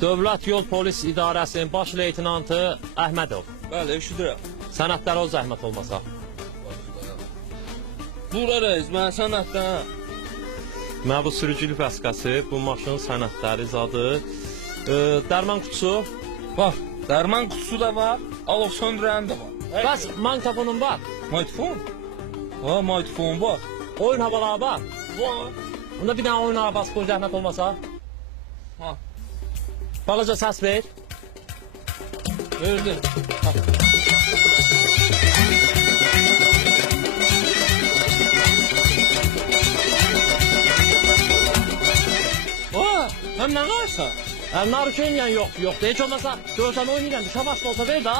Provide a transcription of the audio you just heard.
Dövlət Yol Polis İdarəsinin baş leytenantı Əhmədov. Bəli, eşidirəm. Sənədləri o zəhmət olmasa. Bura reis, mən sənətdən. Mən bu sürücülük vəsiqəsi, bu maşının sənədləri zadı. Dərman kutusu. Bax, dərman kutusu da var, alov söndürən də var. Bəs magnitofonun var. Mikrofon? Ha, mikrofon var. Oyun havaları var. Var. Onda bir dənə oyun arabası qoy zəhmət olmasa. Ha, Balaca səs ver. verdi. Həm nə qarsan? Narı köynəyən yoxdur. Heç olmasa görsən oynayacağım. Bir şamaşlı olsa ver da.